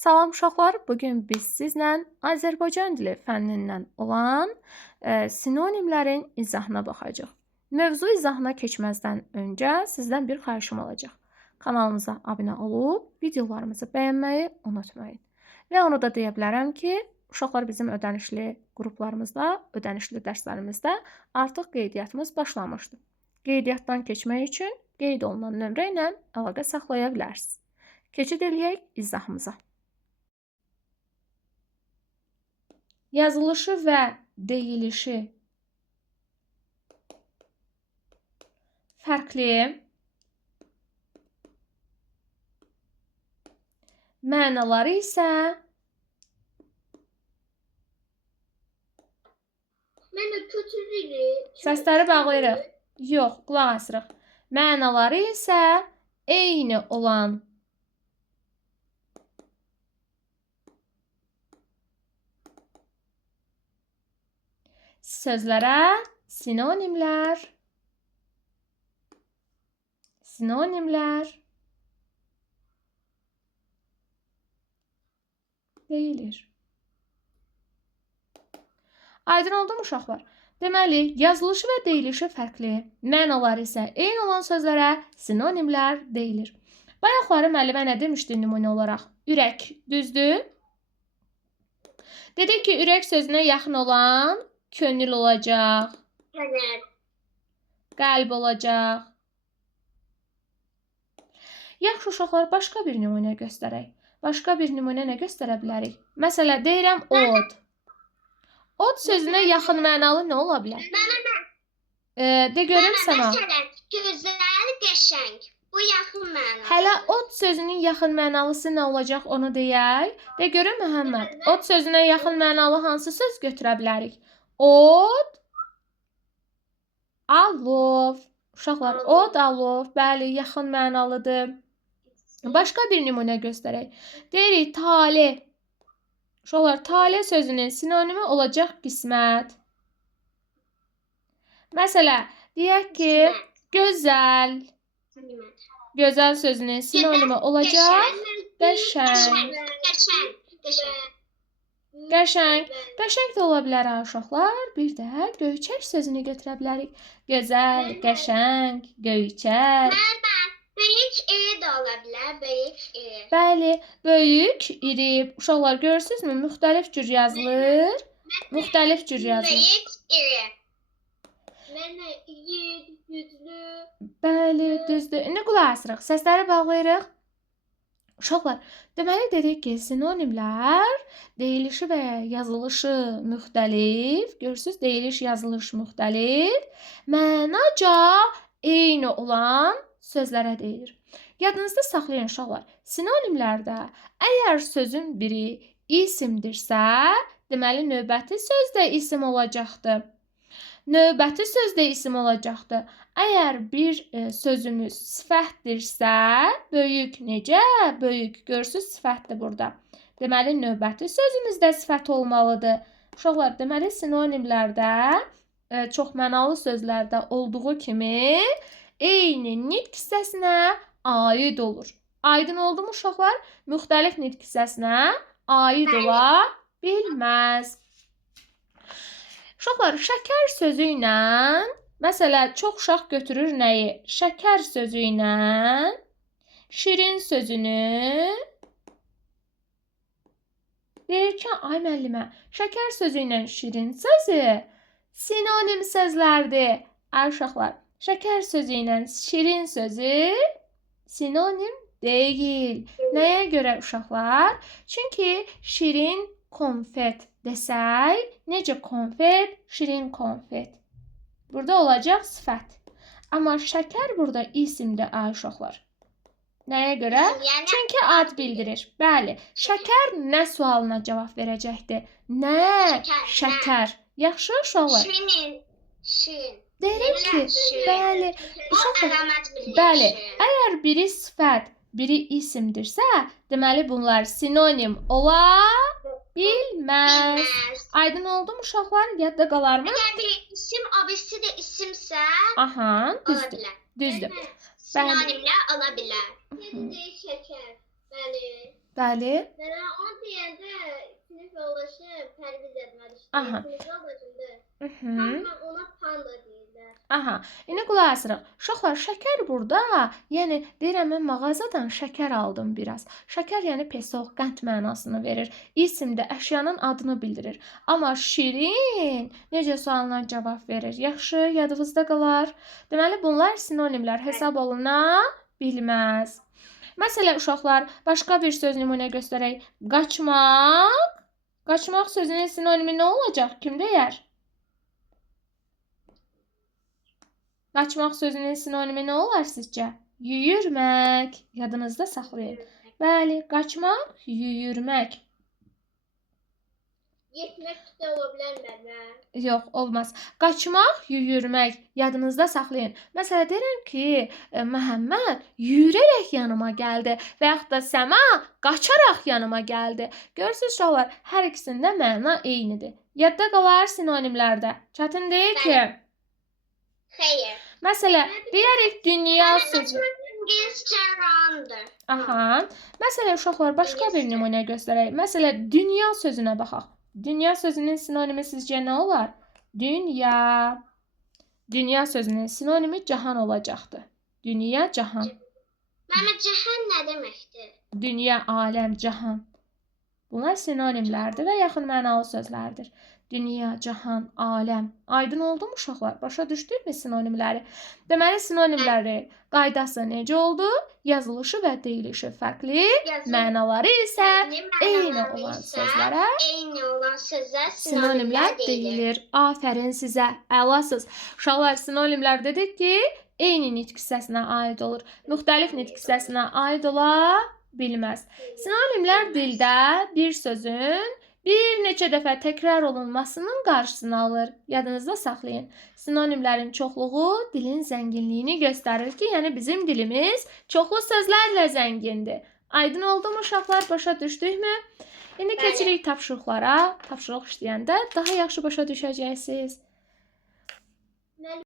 Salam uşaqlar, bugün biz sizlə Azərbaycan dili fənnindən olan sinonimlərin izahına baxacağıq. Mövzu izahına keçməzdən öncə sizdən bir xahişim olacaq. Kanalımıza abunə olub, videolarımızı bəyənməyi unutmayın. Və onu da deyə bilərəm ki, uşaqlar bizim ödənişli qruplarımızda, ödənişli dərslərimizdə artıq qeydiyyatımız başlamışdır. Qeydiyyatdan keçmək üçün qeyd olunan nömrə ilə əlaqə saxlaya bilərsiniz. Keçid eləyək izahımıza. Yazılışı və deyilişi fərqli, mənaları isə səsləri bağlayırıq. Yox, qulaq asırıq. Mənaları isə eyni olan sözlərə sinonimlər deyilir. Aydın oldu mu uşaqlar? Deməli, yazılışı və deyilişi fərqli, mənaları isə eyni olan sözlərə sinonimlər deyilir. Bayaqları müəllimə nə demişdi nümunə olaraq? Ürək, düzdür? Dedik ki, ürək sözünə yaxın olan könül olacaq, qəlb olacaq. Yaxşı uşaqlar, başqa bir nümunə göstərək. Başqa bir nümunə nə göstərə bilərik? Məsələn, deyirəm od. Od sözünə yaxın mənalı nə ola bilər? De görüm sənə. Məsələn, gözəl, qəşəng. Bu yaxın mənalı. Hələ od sözünün yaxın mənalısı nə olacaq onu deyək. De görüm Məhəmməd. Od sözünə yaxın mənalı hansı söz götürə bilərik? Od, alov. Uşaqlar, od, alov. Bəli, yaxın mənalıdır. Başqa bir nümunə göstərək. Deyirik, tale. Uşaqlar, tale sözünün sinonimi olacaq qismət. Məsələn, deyək ki, gözəl. Gözəl sözünün sinonimi olacaq qəşəng. Qəşəng. Qəşəng də ola bilər ha uşaqlar. Bir də göyçək sözünü götürə bilərik. Gözəl, qəşəng, göyçək. Böyük, iri də ola bilər. Böyük, iri. Bəli, böyük, iri. Uşaqlar görürsünüzmü? Müxtəlif cür yazılır. Müxtəlif cür yazılır. Böyük, iri. Mənə iri, güclü. Bəli, düzdür. İndi qulaq asırıq. Səsləri bağlayırıq. Uşaqlar, deməli dedik ki, sinonimlər deyilişi və yazılışı müxtəlif. Görürsünüz, deyiliş, yazılış müxtəlif. Mənaca eyni olan sözlərə deyilir. Yadınızda saxlayın uşaqlar. Sinonimlərdə əgər sözün biri isimdirsə, deməli növbəti söz də isim olacaqdır. Növbəti söz də isim olacaqdır. Əgər bir sözümüz sifətdirsə, böyük necə? Böyük. Görürsünüz, sifətdir burada. Deməli, növbəti sözümüz də sifət olmalıdır. Uşaqlar, deməli, sinonimlərdə, çoxmənalı sözlərdə olduğu kimi eyni nitq hissəsinə aid olur. Aydın oldu mu uşaqlar? Müxtəlif nitq hissəsinə aid ola bilməz. Uşaqlar, şəkər sözü ilə, məsələn, çox uşaq götürür nəyi? Şəkər sözü ilə şirin sözünü deyir ki, ay müəllimə, şəkər sözü ilə şirin sözü sinonim sözlərdir. Ay uşaqlar, şəkər sözü ilə şirin sözü sinonim deyil. Nəyə görə uşaqlar? Çünki şirin konfet desək, necə konfet, şirin konfet. Burada olacaq sifət. Amma şəkər burada isimdir ay uşaqlar. Nəyə görə? Çünki ad bildirir. Bəli, şəkər nə sualına cavab verəcəkdir? Nə? Şəkər. Yaxşı uşaqlar? Şirin. Deyirəm ki, bəli, uşaqlar, bəli, əgər biri sifət, biri isimdirsə, deməli bunlar sinonim ola bilməz. Aydın oldu mu uşaqlar? Yadda qalarmı? Əgər bir isim, abisi də isimsə, Aha, ola düzdür. bilər. Düzdür. Sinonimlər ola bilər. Şəkər. Bəli. Bəli. Mənə Aha. Mhm. Amma ona panda deyirlər. Aha, indi qulaq asırıq. Uşaqlar, şəkər burada, yəni deyirəm mən mağazadan şəkər aldım biraz. Şəkər yəni pesok, qənd mənasını verir. İsim də əşyanın adını bildirir. Amma şirin necə sualına cavab verir? Yaxşı, yadınızda qalar. Deməli bunlar sinonimlər hesab oluna bilməz. Məsələn uşaqlar, başqa bir söz nümunə göstərək. Qaçmaq. Qaçmaq sözünün sinonimi nə olacaq? Kim deyər? Qaçmaq sözünün sinonimi nə olar sizcə? Yüyürmək. Yadınızda saxlayın. Bəli, qaçmaq, yüyürmək. Getmək də ola bilər mənə. Yox, olmaz. Qaçmaq, yüyürmək. Yadınızda saxlayın. Məsələn, deyirəm ki, Məhəmməd yüyürərək yanıma gəldi və yaxud da Səma qaçaraq yanıma gəldi. Görürsünüz uşaqlar, hər ikisində məna eynidir. Yadda qalar sinonimlərdə. Çətin deyil ki. Xeyr. Məsələn, deyərik dünya sözü. İngiliscə round'dır. Aha. Məsələn, uşaqlar başqa bir nümunə göstərək. Məsələn, dünya sözünə baxaq. Dünya sözünün sinonimi sizcə nə olar? Dünya. Dünya sözünün sinonimi cahan olacaqdır. Dünya, cahan. Mənə cahan nə deməkdir? Dünya, aləm, cahan. Bunlar sinonimlərdir və yaxın mənalı sözlərdir. Dünya, cahan, aləm. Aydın oldu mu uşaqlar? Başa düşdükmü sinonimləri? Deməli, sinonimləri qaydası necə oldu? Yazılışı və deyilişi fərqli, mənaları isə eyni olan sözlərə Eyni olan sözlər sinonimlər deyilir. Afərin sizə, əlasız. Uşaqlar, sinonimlər dedik ki, eyni nitq hissəsinə aid olur. Müxtəlif nitq hissəsinə aid ola bilməz. Sinonimlər dildə bir sözün bir neçə dəfə təkrar olunmasının qarşısını alır. Yadınızda saxlayın. Sinonimlərin çoxluğu dilin zənginliyini göstərir ki, yəni bizim dilimiz çoxlu sözlərlə zəngindir. Aydın oldu mu uşaqlar? Başa düşdükmü? İndi keçirik tapşırıqlara. Tapşırıq işləyəndə daha yaxşı başa düşəcəksiniz.